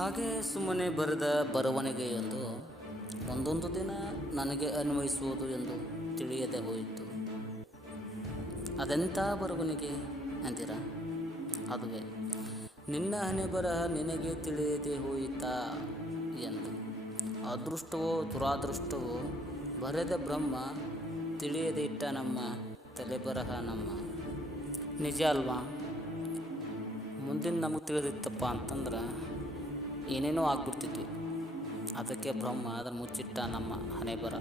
ಹಾಗೆ ಸುಮ್ಮನೆ ಬರೆದ ಬರವಣಿಗೆಯೊಂದು ಒಂದೊಂದು ದಿನ ನನಗೆ ಅನ್ವಯಿಸುವುದು ಎಂದು ತಿಳಿಯದೆ ಹೋಯಿತು. ಅದೆಂಥ ಬರವಣಿಗೆ ಅಂದಿರ? ಅದುವೇ, ನಿನ್ನ ಹಣೆ ಬರಹ ನಿನಗೆ ತಿಳಿಯದೆ ಹೋಯಿತಾ ಎಂದು. ಅದೃಷ್ಟವೋ ದುರಾದೃಷ್ಟವೋ, ಬರೆದ ಬ್ರಹ್ಮ ತಿಳಿಯದೆ ಇಟ್ಟ ನಮ್ಮ ತಲೆಬರಹ ನಮ್ಮ. ನಿಜ ಅಲ್ವಾ? ಮುಂದಿನ ನಮಗೆ ತಿಳಿದಿತ್ತಪ್ಪ ಅಂತಂದ್ರೆ ಏನೇನೋ ಆಗ್ಬಿಡ್ತಿದ್ವಿ. ಅದಕ್ಕೆ ಬ್ರಹ್ಮ ಅದನ್ನು ಮುಚ್ಚಿಟ್ಟ ನಮ್ಮ ಹಣೆ ಬರ